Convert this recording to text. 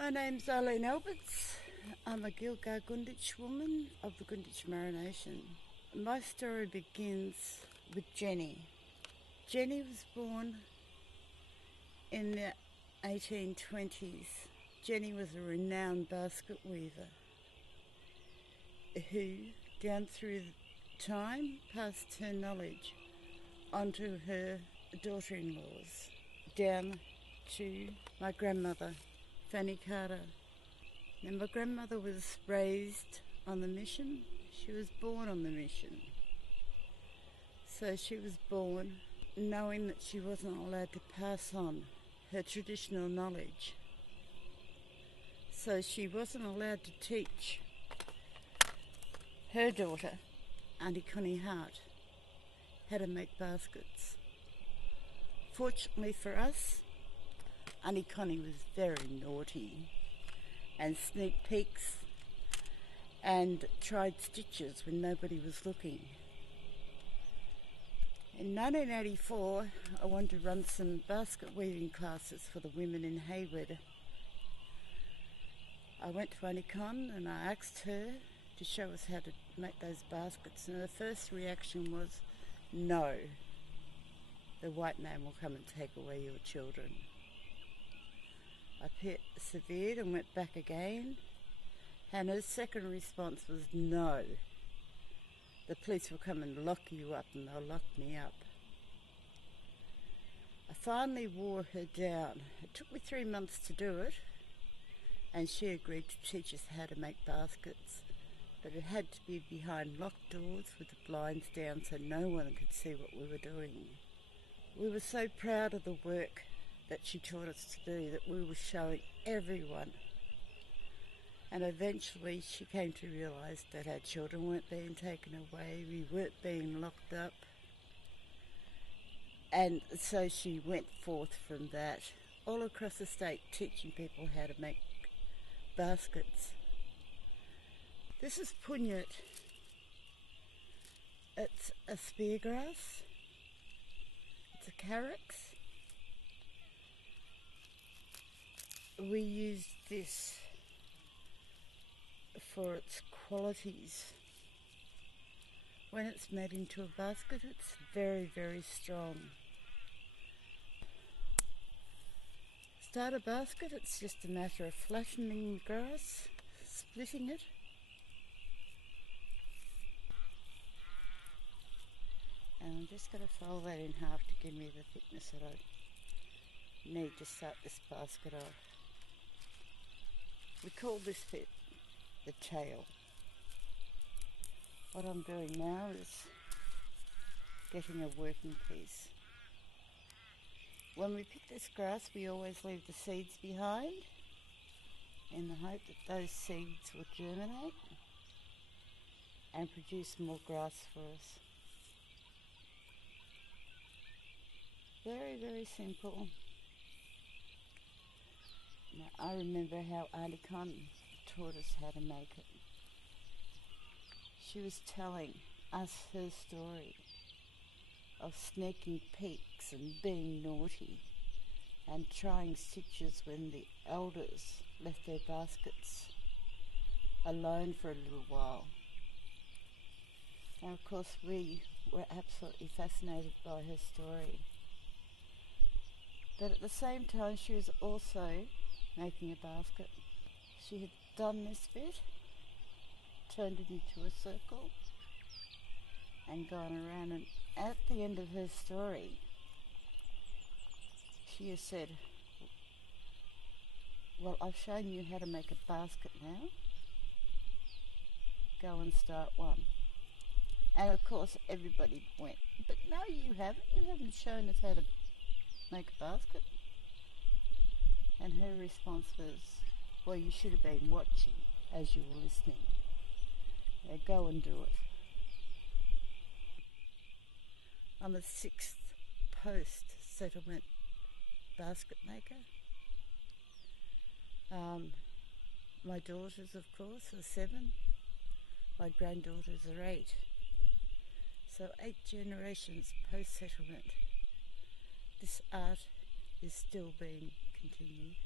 My name's Ileene Alberts. I'm a Gilgar Gunditj woman of the Gunditj Murray Nation. My story begins with Jenny. Jenny was born in the 1820s. Jenny was a renowned basket weaver who, down through time, passed her knowledge onto her daughter-in-laws, down to my grandmother, Fanny Carter. Now, my grandmother was raised on the mission. She was born on the mission. So she was born knowing that she wasn't allowed to pass on her traditional knowledge. So she wasn't allowed to teach her daughter, Aunty Connie Hart, how to make baskets. Fortunately for us, Aunty Connie was very naughty and sneaked peeks and tried stitches when nobody was looking. In 1984, I wanted to run some basket weaving classes for the women in Hayward. I went to Aunty Con and I asked her to show us how to make those baskets, and her first reaction was, no, the white man will come and take away your children. I persevered and went back again, and her second response was, no, the police will come and lock you up, and they'll lock me up. I finally wore her down. It took me 3 months to do it, and she agreed to teach us how to make baskets, but it had to be behind locked doors with the blinds down so no one could see what we were doing. We were so proud of the work that she taught us to do that we were showing everyone. And eventually she came to realise that our children weren't being taken away, we weren't being locked up. And so she went forth from that, all across the state, teaching people how to make baskets. This is punyet. It's a speargrass. It's a carex. We use this for its qualities. When it's made into a basket, it's very, very strong. Start a basket, it's just a matter of flattening the grass, splitting it, and I'm just going to fold that in half to give me the thickness that I need to start this basket off. We call this bit the tail. What I'm doing now is getting a working piece. When we pick this grass, we always leave the seeds behind in the hope that those seeds will germinate and produce more grass for us. Very, very simple. Now, I remember how Aunty Con taught us how to make it. She was telling us her story of sneaking peeks and being naughty and trying stitches when the elders left their baskets alone for a little while. And of course we were absolutely fascinated by her story. But at the same time she was also making a basket. She had done this bit, turned it into a circle and gone around, and at the end of her story she has said, well, I've shown you how to make a basket now, go and start one. And of course everybody went, but no, you haven't shown us how to make a basket. And her response was, well, you should have been watching as you were listening. Now go and do it. I'm a 6th post-settlement basket maker. My daughters, of course, are 7. My granddaughters are 8. So 8 generations post-settlement. This art is still being continued.